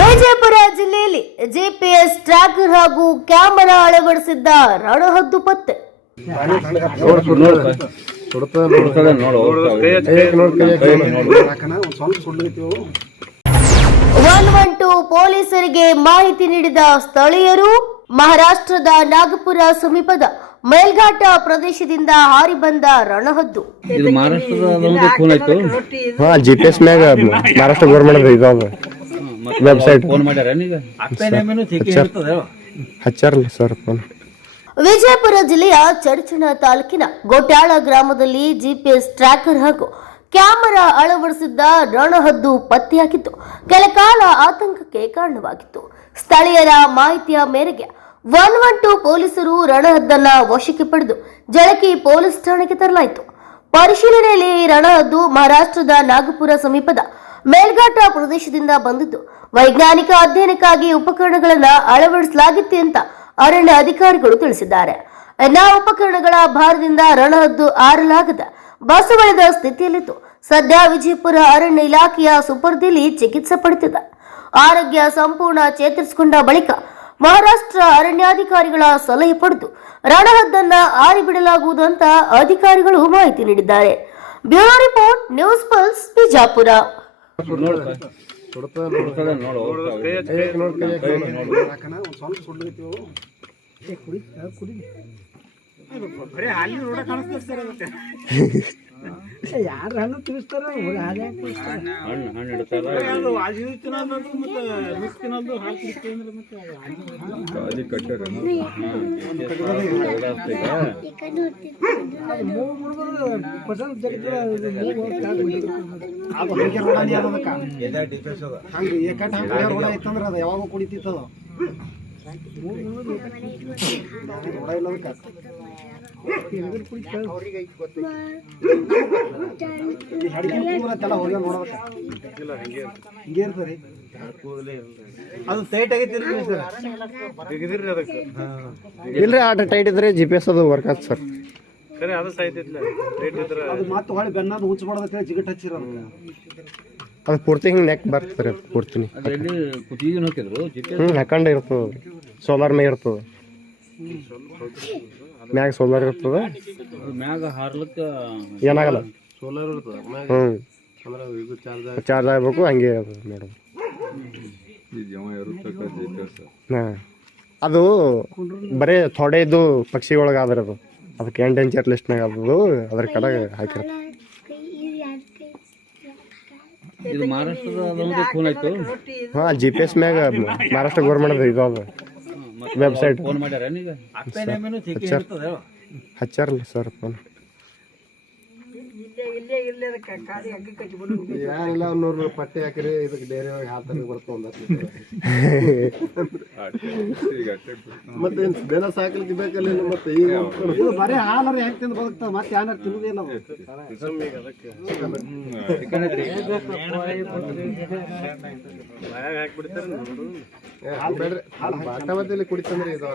ವಿಜಯಪುರ ಜಿಲ್ಲೆಯಲ್ಲಿ GPS tracker ಹಾಗೂ camera ಅಳವಡಿಸಿದ್ದ ರಣಹದ್ದು ಪತ್ತೆ. 112 ಪೊಲೀಸರಿಗೆ ಮಾಹಿತಿ ನೀಡಿದ ಸ್ಥಳೀಯರು ಮಹಾರಾಷ್ಟ್ರದ ನಾಗಪುರ ಸಮೀಪದ ಮೇಲ್ಘಾಟ ಪ್ರದೇಶದಿಂದ ಹಾರಿ ಬಂದ ರಣಹದ್ದು. ಜಿಪಿಎಸ್ ಮ್ಯಾಗ ಮಹಾರಾಷ್ಟ್ರ ಗೌರ್ಮೆಂಟ್ ವೆಬ್ಸೈಟ್ ಹಚ್ಚಾರಲ್ಲ ಸರ್ ಫೋನ್. ವಿಜಯಪುರ ಜಿಲ್ಲೆಯ ಚಡಚಣ ತಾಲೂಕಿನ ಗೋಟ್ಯಾಳ ಗ್ರಾಮದಲ್ಲಿ ಜಿಪಿಎಸ್ ಟ್ರ್ಯಾಕರ್ ಹಾಗೂ ಕ್ಯಾಮೆರಾ ಅಳವಡಿಸಿದ್ದ ರಣಹದ್ದು ಪತ್ತೆಯಾಗಿತ್ತು. ಕೆಲ ಕಾಲ ಆತಂಕಕ್ಕೆ ಕಾರಣವಾಗಿತ್ತು. ಸ್ಥಳೀಯರ ಮಾಹಿತಿಯ ಮೇರೆಗೆ 112 ಪೊಲೀಸರು ರಣಹದ್ದನ್ನ ವಶಕ್ಕೆ ಪಡೆದು ಜಳಕಿ ಪೊಲೀಸ್ ಠಾಣೆಗೆ ತರಲಾಯಿತು. ಪರಿಶೀಲನೆಯಲ್ಲಿ ರಣಹದ್ದು ಮಹಾರಾಷ್ಟ್ರದ ನಾಗಪುರ ಸಮೀಪದ ಮೇಲ್ಘಾಟ ಪ್ರದೇಶದಿಂದ ಬಂದಿದ್ದು ವೈಜ್ಞಾನಿಕ ಅಧ್ಯಯನಕ್ಕಾಗಿ ಉಪಕರಣಗಳನ್ನು ಅಳವಡಿಸಲಾಗಿತ್ತು ಅಂತ ಅರಣ್ಯ ಅಧಿಕಾರಿಗಳು ತಿಳಿಸಿದ್ದಾರೆ. ಉಪಕರಣಗಳ ಭಾರದಿಂದ ರಣಹದ್ದು ಆರಲಾಗದ ಬಸವಳಿದ ಸ್ಥಿತಿಯಲ್ಲಿದ್ದು ಸದ್ಯ ವಿಜಯಪುರ ಅರಣ್ಯ ಇಲಾಖೆಯ ಸುಪರ್ದಿಯಲ್ಲಿ ಚಿಕಿತ್ಸೆ ಪಡೆದಿದೆ. ಆರೋಗ್ಯ ಸಂಪೂರ್ಣ ಚೇತರಿಸಿಕೊಂಡ ಬಳಿಕ ಮಹಾರಾಷ್ಟ್ರ ಅರಣ್ಯಾಧಿಕಾರಿಗಳ ಸಲಹೆ ಪಡೆದು ರಣಹದ್ದನ್ನ ಆರಿಬಿಡಲಾಗುವುದು ಅಂತ ಅಧಿಕಾರಿಗಳು ಮಾಹಿತಿ ನೀಡಿದ್ದಾರೆ. Bureau report, news pulse, Bijapur. ಯಾರು ಹಣ್ಣು ತಿನ್ನಿಸ್ತಾರ ಯಾವಾಗ ಕುಡಿತಿತ್ತದ ಇಲ್ರಿ ಆಟ ಟೈಟ್ ಇದ್ರೆ ಜಿಪಿಎಸ್ ಅದು ವರ್ಕ್ ಆತ್ ಸರ್. ಮತ್ತೆ ಹೊಳೆ ಬೆನ್ನದು ಹುಚ್ಚ ಮಾಡೋದಕ್ಕೆ ಜಿಗಟ್ ಹಚ್ಚಿರ ಅದು ಪೂರ್ತಿ ಹಿಂಗೆ ನೆಕ್ ಬರ್ತಾರೆ ಪೂರ್ತಿನಿ ಹಾಕೊಂಡೆ ಇರ್ತದ. ಸೋಲಾರ್ ಮ್ಯಾಗ ಇರ್ತದ, ಮ್ಯಾಗ ಸೋಲಾರ್ ಇರ್ತದ, ಮ್ಯಾಗ ಹಾರ್ಲಕ್ಕ ಏನಾಗಲ್ಲ. ಸೋಲಾರ್ ಇರ್ತದ. ಚಾರ್ಜ್ ಆಗ್ಬೇಕು ಹಂಗೆ ನೋಡೋದು. ಅದು ಬರೀ ಥೋಡೆ ಇದ್ದು ಪಕ್ಷಿಗಳಿಗೆ ಆದ್ರೆ ಅದಕ್ಕೆ ಎಂಡೇಂಜರ್ ಲಿಸ್ಟ್ನಾಗ ಅದು ಅದ್ರ ಕಡೆ ಹಾಕಿರ್ತಾರೆ. ಇದು ಮಹಾರಾಷ್ಟ್ರದ ಫೋನ್ ಆಯ್ತು. ಜಿಪಿಎಸ್ ಮ್ಯಾಗ ಮಹಾರಾಷ್ಟ್ರ ಗೌರ್ಮೆಂಟ್ ಇದು ಅದು ವೆಬ್ಸೈಟ್ ಫೋನ್ ಮಾಡ್ಯಾರ ಈಗ ಹಚ್ಚಾರಲ್ಲ ಸರ್ ಫೋನ್. ಏನಿಲ್ಲ 100 ಪಟ್ಟಿ ಹಾಕಿರಿ ಇದಕ್ಕೆ ಬೇರೆ ಹಾಕ್ತಾರೆ ಬರ್ತದ ಮತ್ತೆ ಬೇರೆ ಸಾಕಲಿಕ್ಕೆ ಬೇಕಲ್ಲ. ಮತ್ತೆ ಈಗ ಬರೀ ಹಾಲರ ಹೆಂಗ್ ತಿಂದು ಬದುಕ್ತಾವ, ಮತ್ತೆ ಯಾರು ತಿನ್ನುವುದಿಲ್ಲ. ಬಾಟಮದಲ್ಲಿ ಕುಡಿತಂದ್ರೆ ಇದು